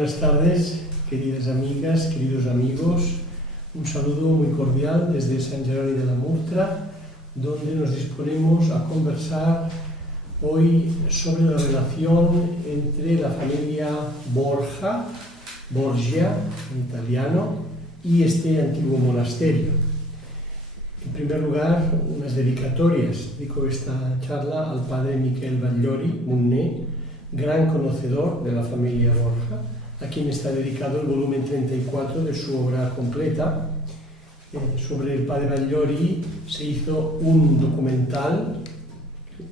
Buenas tardes, queridas amigas, queridos amigos. Un saludo muy cordial desde Sant Jeroni de la Murtra, donde nos disponemos a conversar hoy sobre la relación entre la familia Borgia en italiano, y este antiguo monasterio. En primer lugar, unas dedicatorias. Dedico esta charla al padre Michele Bagliori, Munné, gran conocedor de la familia Borgia, a quien está dedicado el volumen 34 de su obra completa. Sobre el padre Bagliori se hizo un documental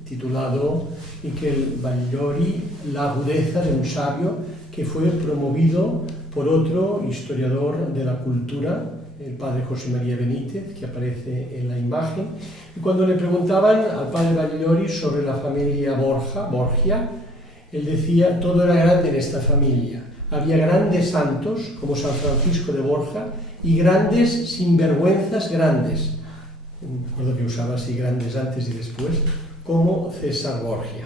titulado Michele Bagliori, la agudeza de un sabio, que fue promovido por otro historiador de la cultura, el padre José María Benítez, que aparece en la imagen. Y cuando le preguntaban al padre Bagliori sobre la familia Borgia, él decía: todo era grande en esta familia. Había grandes santos, como San Francisco de Borja, y grandes sinvergüenzas grandes. Recuerdo que usaba así grandes antes y después, como César Borgia.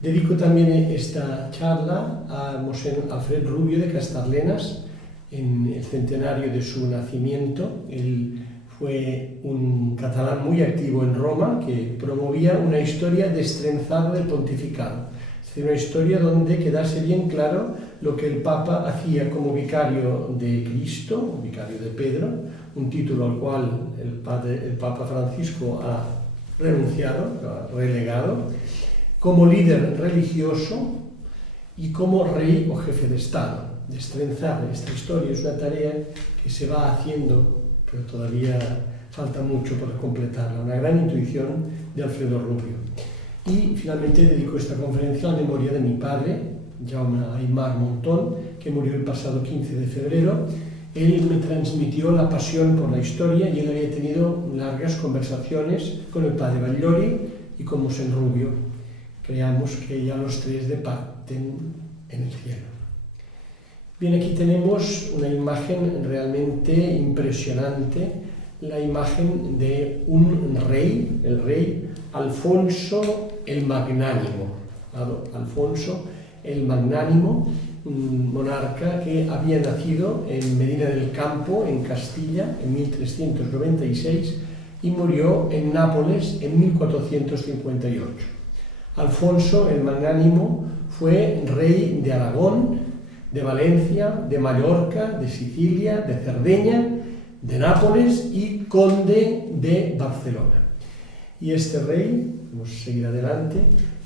Dedico también esta charla a Mosén Alfred Rubio de Castarlenas, en el centenario de su nacimiento. Él fue un catalán muy activo en Roma, que promovía una historia destrenzada del pontificado. Es decir, una historia donde quedase bien claro lo que el Papa hacía como vicario de Cristo, vicario de Pedro, un título al cual el Papa Francisco ha renunciado, ha relegado, como líder religioso y como rey o jefe de Estado. Destrenzar esta historia es una tarea que se va haciendo, pero todavía falta mucho por completarla. Una gran intuición de Alfredo Rubio. Y finalmente dedico esta conferencia a la memoria de mi padre, Jaume Aymar Montón, que murió el pasado 15 de febrero. Él me transmitió la pasión por la historia y él había tenido largas conversaciones con el padre Bagliori y con Mosén Rubio. Creamos que ya los tres departen en el cielo. Bien, aquí tenemos una imagen realmente impresionante, la imagen de un rey, el rey Alfonso el Magnánimo. Alfonso el Magnánimo, un monarca que había nacido en Medina del Campo, en Castilla, en 1396 y murió en Nápoles en 1458. Alfonso el Magnánimo fue rey de Aragón, de Valencia, de Mallorca, de Sicilia, de Cerdeña, de Nápoles y conde de Barcelona. Y este rey, vamos a seguir adelante,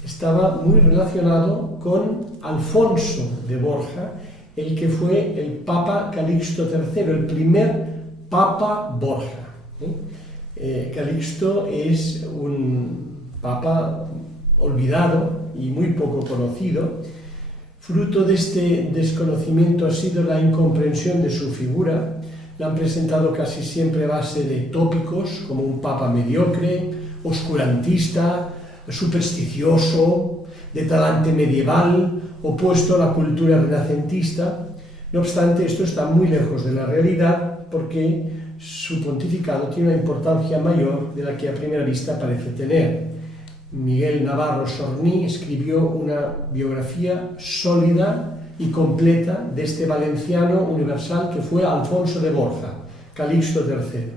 estaba muy relacionado con Alfonso de Borja, el que fue el Papa Calixto III, el primer Papa Borja. Calixto es un papa olvidado y muy poco conocido. Fruto de este desconocimiento ha sido la incomprensión de su figura. La han presentado casi siempre a base de tópicos, como un papa mediocre, oscurantista, supersticioso, de talante medieval, opuesto a la cultura renacentista. No obstante, esto está muy lejos de la realidad, porque su pontificado tiene una importancia mayor de la que a primera vista parece tener. Miguel Navarro Sorní escribió una biografía sólida y completa de este valenciano universal que fue Alfonso de Borja, Calixto III,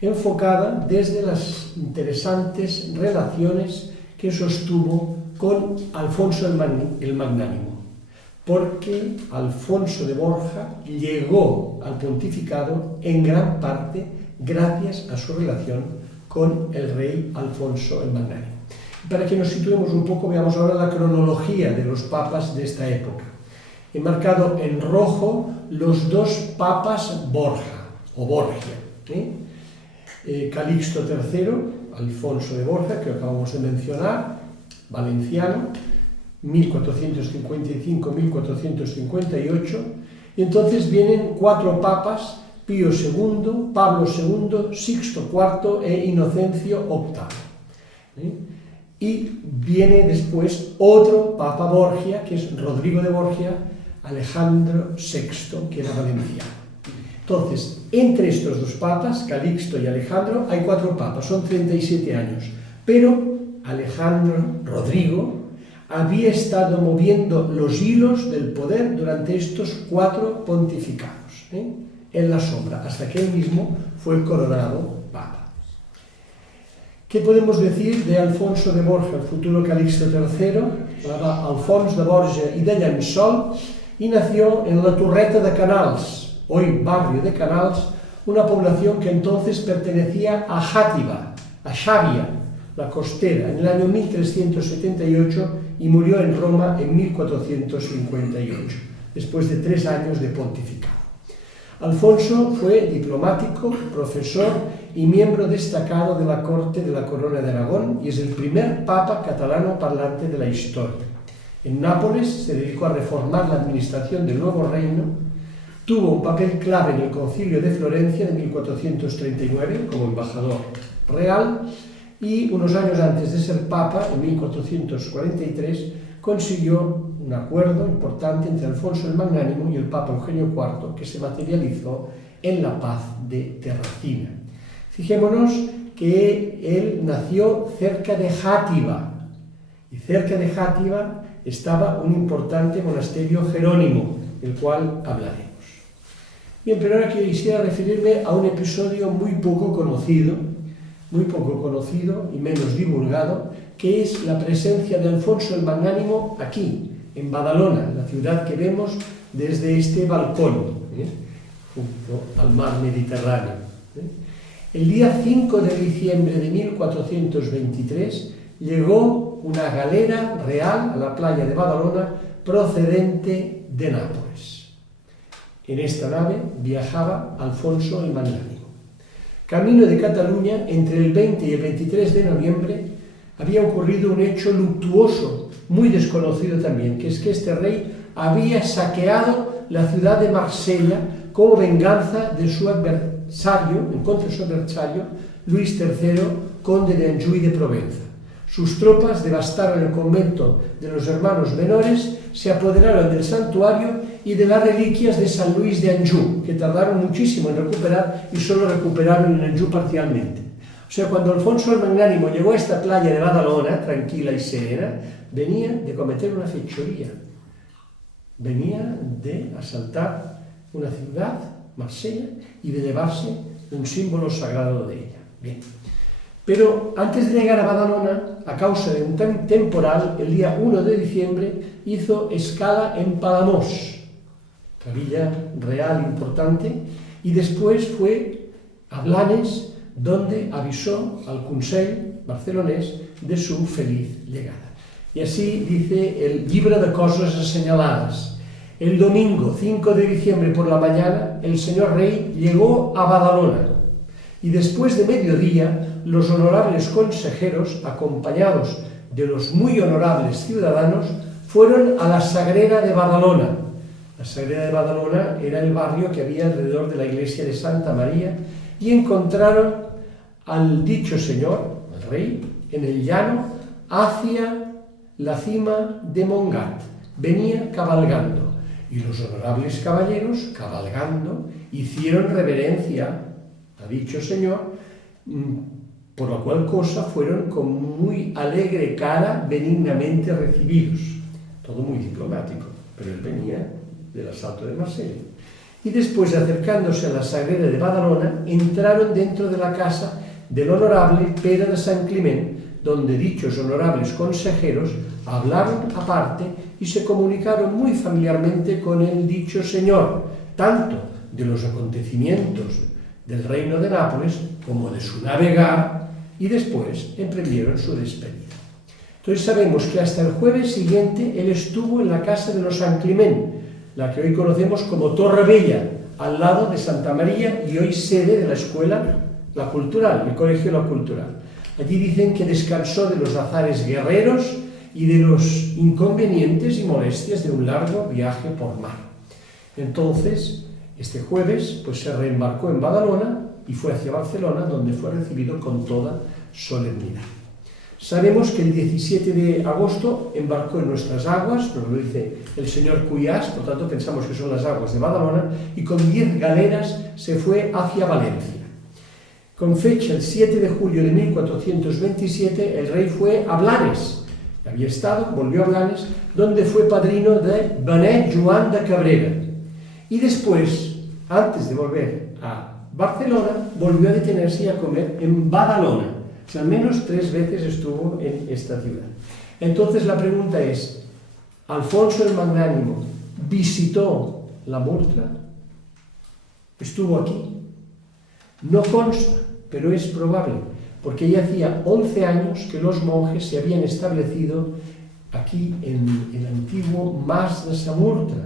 enfocada desde las interesantes relaciones que sostuvo con Alfonso el Magnánimo, porque Alfonso de Borja llegó al pontificado en gran parte gracias a su relación con el rey Alfonso el Magnánimo. Para que nos situemos un poco, veamos ahora la cronología de los papas de esta época. He marcado en rojo los dos papas Borgia. Calixto III, Alfonso de Borja, que acabamos de mencionar, valenciano, 1455-1458, y entonces vienen cuatro papas: Pío II, Pablo II, Sixto IV e Inocencio VIII. Y viene después otro Papa Borgia, que es Rodrigo de Borgia, Alejandro VI, que era valenciano. Entonces, entre estos dos papas, Calixto y Alejandro, hay cuatro papas, son 37 años. Pero Alejandro, Rodrigo, había estado moviendo los hilos del poder durante estos 4 pontificados, en la sombra, hasta que él mismo fue coronado papa. ¿Qué podemos decir de Alfonso de Borja, el futuro Calixto III? Alfons de Borja y de Llençol, y nació en la Torreta de Canals, hoy barrio de Canals, una población que entonces pertenecía a Játiva, a Xàbia, la costera, en el año 1378, y murió en Roma en 1458, después de 3 años de pontificado. Alfonso fue diplomático, profesor y miembro destacado de la corte de la Corona de Aragón y es el primer papa catalano parlante de la historia. En Nápoles se dedicó a reformar la administración del nuevo reino, tuvo un papel clave en el Concilio de Florencia de 1439 como embajador real y unos años antes de ser papa, en 1443, consiguió un acuerdo importante entre Alfonso el Magnánimo y el Papa Eugenio IV, que se materializó en la paz de Terracina. Fijémonos que él nació cerca de Játiva, y cerca de Játiva estaba un importante monasterio jerónimo, del cual hablaremos. Bien, pero ahora quisiera referirme a un episodio muy poco conocido y menos divulgado, que es la presencia de Alfonso el Magnánimo aquí, en Badalona, la ciudad que vemos desde este balcón, junto al mar Mediterráneo. El día 5 de diciembre de 1423 llegó una galera real a la playa de Badalona procedente de Nápoles. En esta nave viajaba Alfonso el Magnánimo. Camino de Cataluña, entre el 20 y el 23 de noviembre, había ocurrido un hecho luctuoso, muy desconocido también, que es que este rey había saqueado la ciudad de Marsella como venganza de su adversario, en contra de su adversario, Luis III, conde de Anjou y de Provenza. Sus tropas devastaron el convento de los hermanos menores, se apoderaron del santuario y de las reliquias de San Luis de Anjou, que tardaron muchísimo en recuperar y solo recuperaron en Anjou parcialmente. O sea, cuando Alfonso el Magnánimo llegó a esta playa de Badalona, tranquila y serena, venía de cometer una fechoría. Venía de asaltar una ciudad, Marsella, y de llevarse un símbolo sagrado de ella. Bien. Pero antes de llegar a Badalona, a causa de un temporal, el día 1 de diciembre hizo escala en Palamós, una villa real importante, y después fue a Blanes, donde avisó al Consell barcelonés de su feliz llegada. Y así dice el libro de cosas señaladas. El domingo 5 de diciembre por la mañana, el señor rey llegó a Badalona, y después de mediodía, los honorables consejeros, acompañados de los muy honorables ciudadanos, fueron a la Sagrera de Badalona. La Sagrera de Badalona era el barrio que había alrededor de la iglesia de Santa María, y encontraron al dicho señor, el rey, en el llano, hacia la cima de Montgat. Venía cabalgando, y los honorables caballeros, cabalgando, hicieron reverencia a dicho señor, por la cual cosa fueron con muy alegre cara benignamente recibidos. Todo muy diplomático, pero él venía del asalto de Marsella. Y después, acercándose a la Sagrera de Badalona, entraron dentro de la casa del honorable Pere de San Climent, donde dichos honorables consejeros hablaron aparte y se comunicaron muy familiarmente con el dicho señor, tanto de los acontecimientos del reino de Nápoles como de su navegar, y después emprendieron su despedida. Entonces sabemos que hasta el jueves siguiente él estuvo en la casa de los San Climent, la que hoy conocemos como Torre Vella, al lado de Santa María y hoy sede de la escuela La Cultural, el Colegio La Cultural. Allí dicen que descansó de los azares guerreros y de los inconvenientes y molestias de un largo viaje por mar. Entonces, este jueves, pues se reembarcó en Badalona y fue hacia Barcelona, donde fue recibido con toda solemnidad. Sabemos que el 17 de agosto embarcó en nuestras aguas, nos lo dice el señor Cuyás, por tanto pensamos que son las aguas de Badalona, y con 10 galeras se fue hacia Valencia. Con fecha el 7 de julio de 1427, el rey fue a Blanes. Había estado, volvió a Blanes, donde fue padrino de Benet Joan de Cabrera. Y después, antes de volver a Barcelona, volvió a detenerse y a comer en Badalona. O sea, al menos 3 veces estuvo en esta ciudad. Entonces la pregunta es, ¿Alfonso el Magnánimo visitó la Murtra? ¿Estuvo aquí? No consta, pero es probable, porque ya hacía 11 años que los monjes se habían establecido aquí en el antiguo Mas de Samurtra.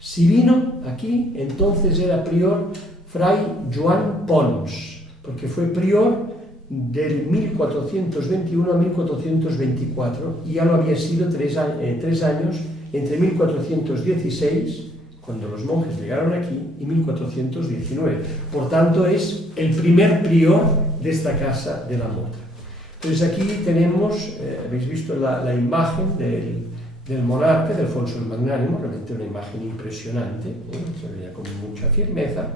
Si vino aquí, entonces era prior Fray Joan Pons, porque fue prior del 1421 a 1424 y ya lo había sido 3 años entre 1416, cuando los monjes llegaron aquí, y 1419. Por tanto, es el primer prior de esta casa de la Murtra. Entonces aquí tenemos, habéis visto la imagen del monarca, de Alfonso el Magnánimo, realmente una imagen impresionante, se veía con mucha firmeza,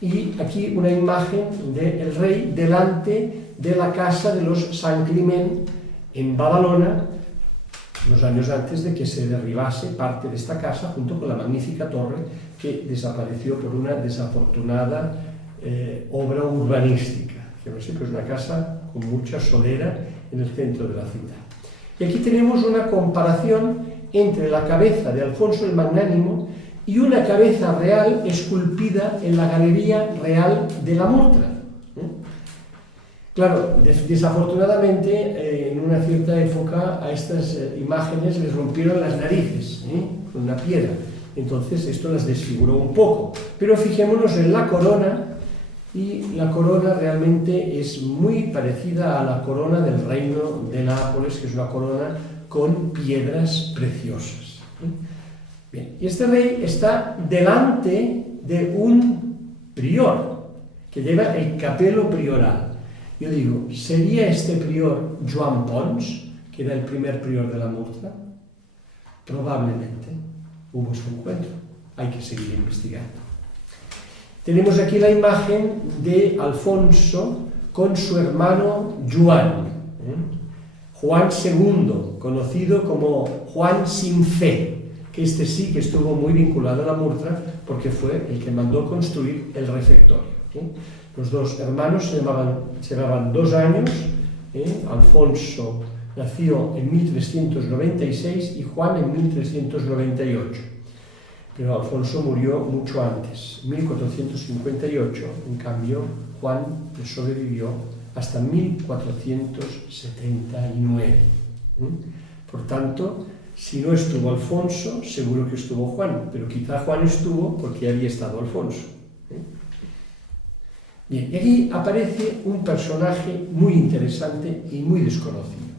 y aquí una imagen del rey delante de la casa de los San Climent en Badalona, unos años antes de que se derribase parte de esta casa, junto con la magnífica torre que desapareció por una desafortunada obra urbanística. Que es una casa con mucha solera en el centro de la ciudad. Y aquí tenemos una comparación entre la cabeza de Alfonso el Magnánimo y una cabeza real esculpida en la Galería Real de la Murtra. Claro, desafortunadamente, en una cierta época a estas imágenes les rompieron las narices con una piedra. Entonces esto las desfiguró un poco. Pero fijémonos en la corona, y la corona realmente es muy parecida a la corona del reino de Nápoles, que es una corona con piedras preciosas. Bien, y este rey está delante de un prior que lleva el capelo prioral. Yo digo, ¿sería este prior Joan Pons, que era el primer prior de la Murtra? Probablemente. Hubo su encuentro. Hay que seguir investigando. Tenemos aquí la imagen de Alfonso con su hermano Joan. Juan II, conocido como Juan sin fe, que este sí que estuvo muy vinculado a la Murtra porque fue el que mandó construir el refectorio. Los dos hermanos se llevaban 2 años. Alfonso nació en 1396 y Juan en 1398. Pero Alfonso murió mucho antes, 1458. En cambio, Juan sobrevivió hasta 1479. Por tanto, si no estuvo Alfonso, seguro que estuvo Juan, pero quizá Juan estuvo porque había estado Alfonso. Bien, y aquí aparece un personaje muy interesante y muy desconocido,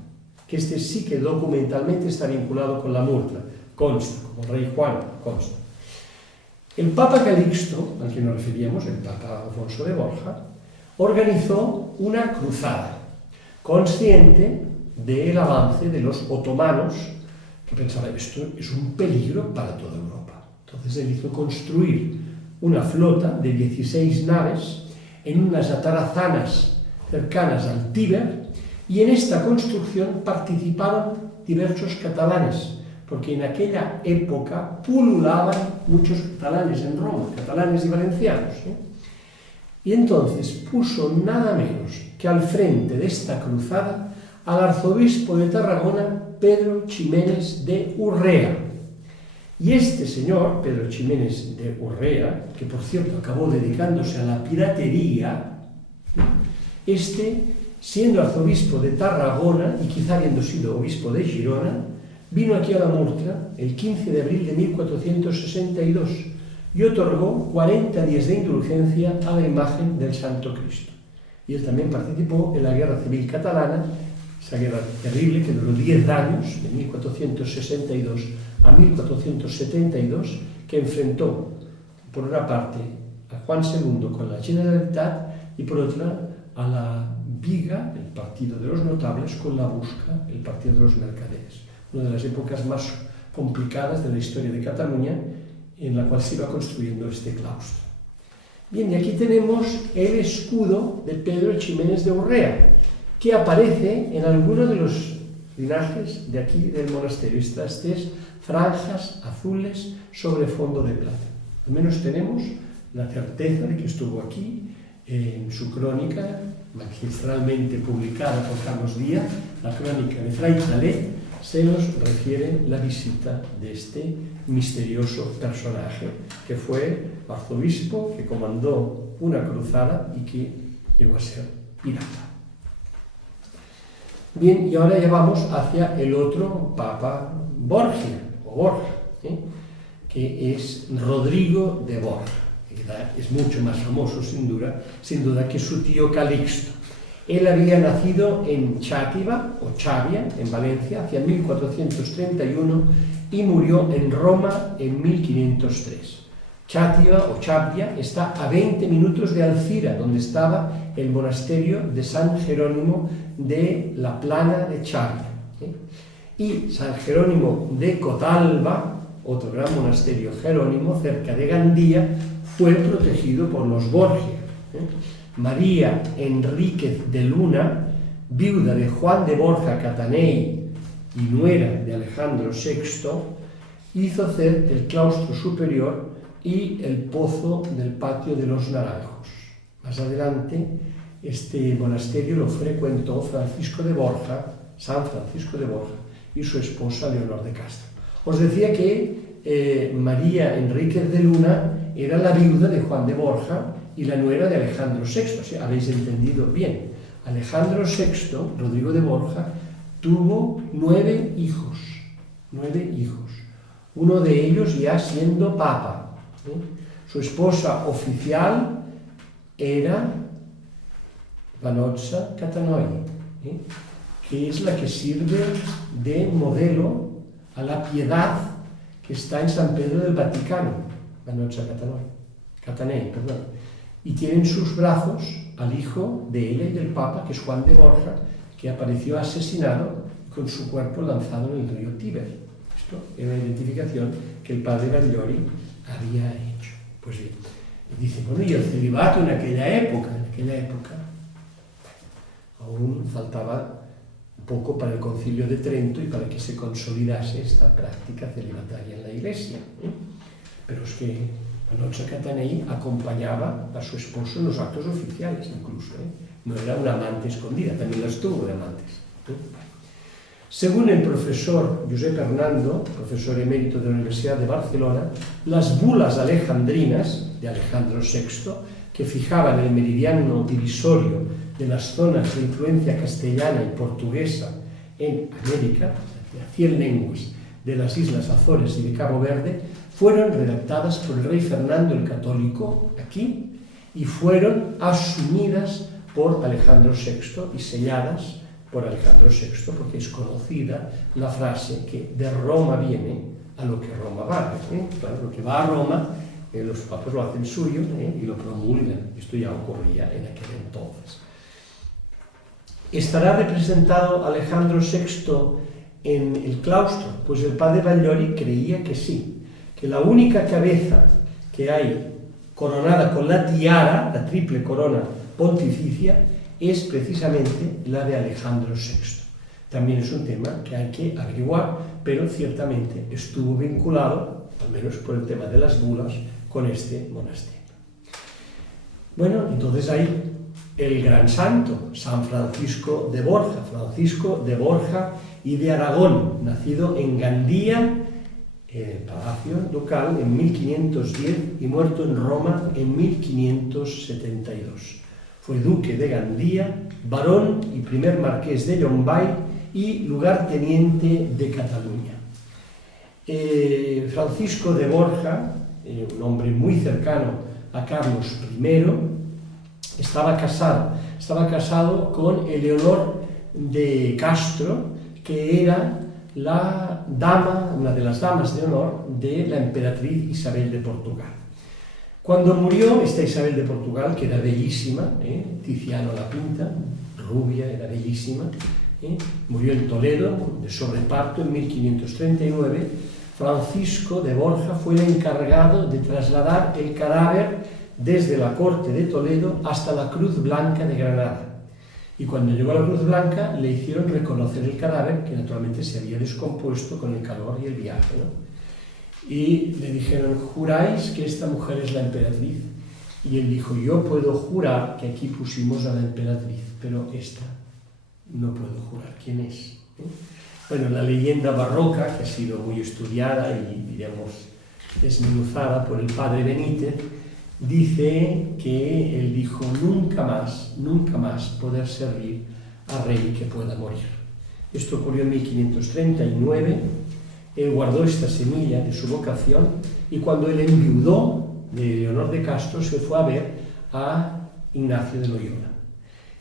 que este sí que documentalmente está vinculado con la Murtra, consta, como el rey Juan consta. El Papa Calixto, al que nos referíamos, el Papa Alfonso de Borja, organizó una cruzada, consciente del avance de los otomanos, que pensaba, esto es un peligro para toda Europa. Entonces él hizo construir una flota de 16 naves en unas atarazanas cercanas al Tíber, y en esta construcción participaron diversos catalanes, porque en aquella época pululaban muchos catalanes en Roma, catalanes y valencianos. Y entonces puso nada menos que al frente de esta cruzada al arzobispo de Tarragona, Pedro Ximénez de Urrea. Y este señor, Pedro Ximénez de Urrea, que por cierto acabó dedicándose a la piratería, siendo arzobispo de Tarragona y quizá habiendo sido obispo de Girona, vino aquí a la Murtra el 15 de abril de 1462 y otorgó 40 días de indulgencia a la imagen del Santo Cristo. Y él también participó en la Guerra Civil Catalana, esa guerra terrible que duró 10 años, de 1462 a 1472, que enfrentó, por una parte, a Juan II con la Generalitat y por otra a la Viga, el partido de los notables, con la Busca, el partido de los mercaderes. Una de las épocas más complicadas de la historia de Cataluña, en la cual se iba construyendo este claustro. Bien, y aquí tenemos el escudo de Pedro Ximénez de Urrea, que aparece en alguno de los linajes de aquí del monasterio, estas tres franjas azules sobre fondo de plata. Al menos tenemos la certeza de que estuvo aquí en su crónica, magistralmente publicada por Carlos Díaz, la crónica de Fray Talet, se nos refiere la visita de este misterioso personaje que fue arzobispo, que comandó una cruzada y que llegó a ser pirata. Bien, y ahora ya vamos hacia el otro Papa Borgia, o Borja, que es Rodrigo de Borja. Es mucho más famoso, sin duda, que su tío Calixto. Él había nacido en Chátiva, o Chavia, en Valencia, hacia 1431, y murió en Roma en 1503. Chátiva, o Chavia, está a 20 minutos de Alcira, donde estaba el monasterio de San Jerónimo de la Plana de Chavia. Y San Jerónimo de Cotalba, otro gran monasterio jerónimo, cerca de Gandía, fue protegido por los Borgia. María Enríquez de Luna, viuda de Juan de Borja Catanei y nuera de Alejandro VI, hizo hacer el claustro superior y el pozo del patio de los Naranjos. Más adelante, este monasterio lo frecuentó Francisco de Borja, San Francisco de Borja, y su esposa Leonor de Castro. Os decía que María Enríquez de Luna era la viuda de Juan de Borja y la nuera de Alejandro VI, o sea, habéis entendido bien. Alejandro VI, Rodrigo de Borja, tuvo 9 hijos, uno de ellos ya siendo papa. Su esposa oficial era Vanozza Catanoi, que es la que sirve de modelo a la Piedad que está en San Pedro del Vaticano, Vanozza Catanei, y tiene en sus brazos al hijo de ella y del Papa, que es Juan de Borja, que apareció asesinado con su cuerpo lanzado en el río Tíber. Esto era una identificación que el padre Bagliori había hecho. Pues bien, dice, bueno, y el celibato en aquella época, aún faltaba un poco para el Concilio de Trento y para que se consolidase esta práctica celibataria en la Iglesia. Pero es que Vanozza Catanei acompañaba a su esposo en los actos oficiales incluso. No era una amante escondida, también las tuvo de amantes. Según el profesor Josep Hernando, profesor emérito de la Universidad de Barcelona, las bulas alejandrinas de Alejandro VI, que fijaban el meridiano divisorio de las zonas de influencia castellana y portuguesa en América, a 100 lenguas de las Islas Azores y de Cabo Verde, fueron redactadas por el rey Fernando el Católico aquí y fueron asumidas por Alejandro VI y selladas por Alejandro VI, porque es conocida la frase que de Roma viene a lo que Roma va. Claro, lo que va a Roma, los papas lo hacen suyo y lo promulgan. Esto ya ocurría en aquel entonces. ¿Estará representado Alejandro VI en el claustro? Pues el padre Bagliori creía que sí, que la única cabeza que hay coronada con la tiara, la triple corona pontificia, es precisamente la de Alejandro VI. También es un tema que hay que averiguar, pero ciertamente estuvo vinculado, al menos por el tema de las bulas, con este monasterio. Bueno, entonces hay el gran santo, San Francisco de Borja y de Aragón, nacido en Gandía, en el Palacio Ducal, en 1510 y muerto en Roma en 1572. Fue duque de Gandía, barón y primer marqués de Llombay y lugarteniente de Cataluña. Francisco de Borja, un hombre muy cercano a Carlos I, estaba casado con Eleonor de Castro, que era la dama, una de las damas de honor de la emperatriz Isabel de Portugal. Cuando murió esta Isabel de Portugal, que era bellísima, Tiziano la pinta, rubia, era bellísima, murió en Toledo de sobreparto en 1539, Francisco de Borja fue el encargado de trasladar el cadáver desde la corte de Toledo hasta la Cruz Blanca de Granada. Y cuando llegó a la Cruz Blanca le hicieron reconocer el cadáver, que naturalmente se había descompuesto con el calor y el viaje, ¿no? Y le dijeron, ¿juráis que esta mujer es la emperatriz? Y él dijo, yo puedo jurar que aquí pusimos a la emperatriz, pero esta no puedo jurar quién es. Bueno, la leyenda barroca, que ha sido muy estudiada y, digamos, desmenuzada por el padre Benítez, dice que él dijo, nunca más poder servir a rey que pueda morir. Esto ocurrió en 1539, él guardó esta semilla de su vocación y cuando él enviudó de Leonor de Castro se fue a ver a Ignacio de Loyola.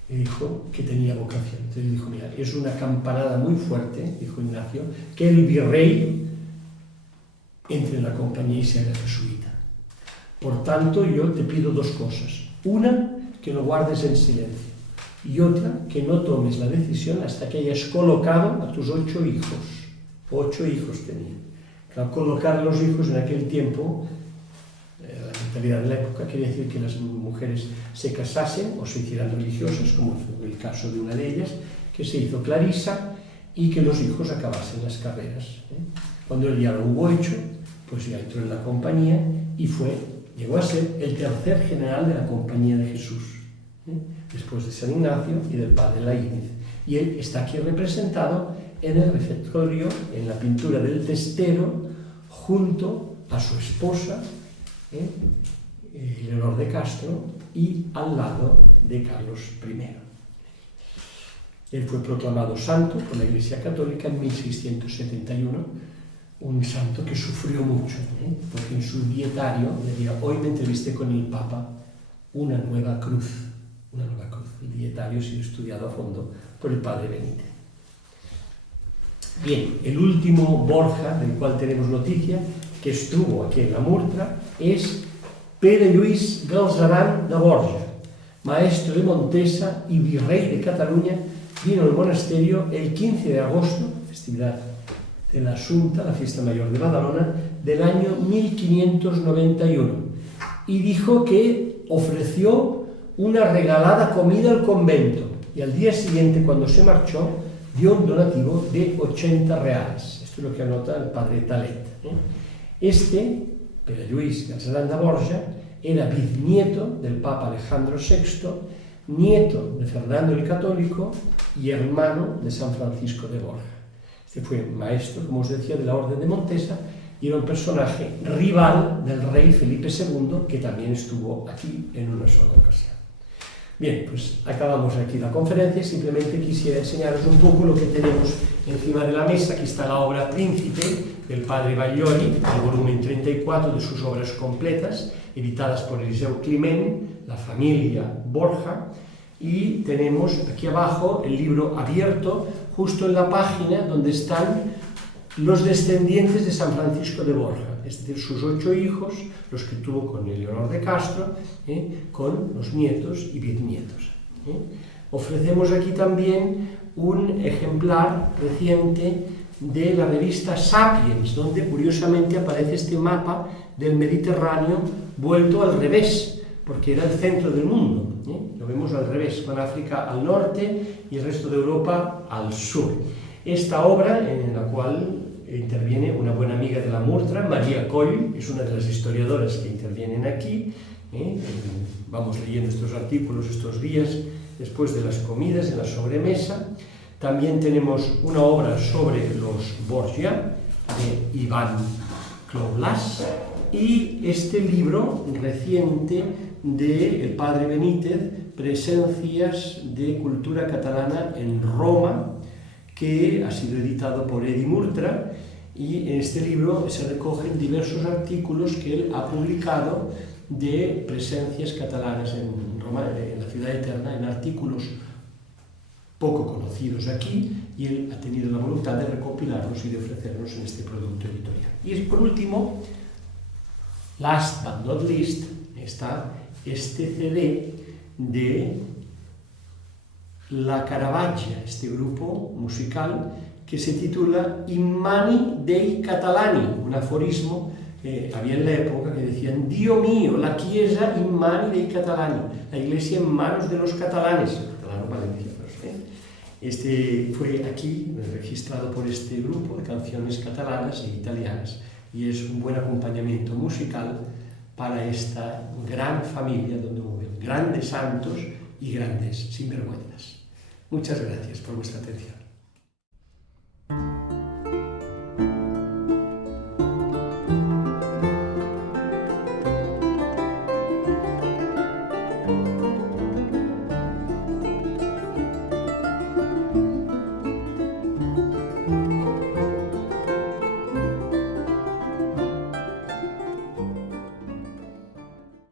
Y dijo que tenía vocación. Entonces dijo, mira, es una campanada muy fuerte, dijo Ignacio, que el virrey entre en la compañía y se haga jesuita. Por tanto, yo te pido dos cosas. Una, que lo guardes en silencio. Y otra, que no tomes la decisión hasta que hayas colocado a tus 8 hijos. 8 hijos tenía. Claro, colocar a los hijos en aquel tiempo, la mentalidad de la época, quería decir que las mujeres se casasen o se hicieran religiosas, como fue el caso de una de ellas, que se hizo clarisa, y que los hijos acabasen las carreras. Cuando él ya lo hubo hecho, pues ya entró en la compañía y llegó a ser el tercer general de la Compañía de Jesús, después de San Ignacio y del padre Laínez. Y él está aquí representado en el refectorio, en la pintura del testero, junto a su esposa, Leonor de Castro, y al lado de Carlos I. Él fue proclamado santo por la Iglesia Católica en 1671, un santo que sufrió mucho, porque en su dietario decía, hoy me entrevisté con el Papa, una nueva cruz. El dietario ha sido estudiado a fondo por el padre Benítez. Bien, el último Borja, del cual tenemos noticia, que estuvo aquí en la Murtra, es Pere Lluís Galceran de Borja, maestro de Montesa y virrey de Cataluña. Vino al monasterio el 15 de agosto, festividad de la Asunta, la fiesta mayor de Badalona, del año 1591, y dijo que ofreció una regalada comida al convento, y al día siguiente, cuando se marchó, dio un donativo de 80 reales. Esto es lo que anota el padre Talet. Pere Lluís Galceran de Borja, era bisnieto del Papa Alejandro VI, nieto de Fernando el Católico y hermano de San Francisco de Borja. Este fue maestro, como os decía, de la Orden de Montesa y era un personaje rival del rey Felipe II, que también estuvo aquí en una sola ocasión. Bien, pues acabamos aquí la conferencia. Simplemente quisiera enseñaros un poco lo que tenemos encima de la mesa. Aquí está la obra Príncipe del padre Bagliori, el volumen 34 de sus obras completas, editadas por Eliseu Climent, la familia Borja, y tenemos aquí abajo el libro abierto, justo en la página donde están los descendientes de San Francisco de Borja, es decir, sus 8 hijos, los que tuvo con Leonor de Castro, con los nietos y bisnietos. Ofrecemos aquí también un ejemplar reciente de la revista Sapiens, donde curiosamente aparece este mapa del Mediterráneo vuelto al revés, porque era el centro del mundo. Lo vemos al revés, con África al norte y el resto de Europa al sur. Esta obra, en la cual interviene una buena amiga de la Murtra, María Coll, es una de las historiadoras que intervienen aquí. Vamos leyendo estos artículos estos días después de las comidas, en la sobremesa. También tenemos una obra sobre los Borgia, de Iván Cloublas, y este libro reciente del padre Benítez, Presencias de Cultura Catalana en Roma, que ha sido editado por Edi Murtra, y en este libro se recogen diversos artículos que él ha publicado de presencias catalanas en Roma, en la Ciudad Eterna, en artículos poco conocidos aquí, y él ha tenido la voluntad de recopilarlos y de ofrecernos en este producto editorial. Y por último, last but not least, está este CD de La Caravaggia, este grupo musical que se titula Immani dei Catalani, un aforismo había en la época que decían: Dio mío, la Chiesa in mani dei catalani, la Iglesia en manos de los catalanes, catalano Valencia, Este fue aquí registrado por este grupo de canciones catalanas e italianas y es un buen acompañamiento musical para esta gran familia donde hubo grandes santos y grandes sinvergüenzas. Muchas gracias por vuestra atención.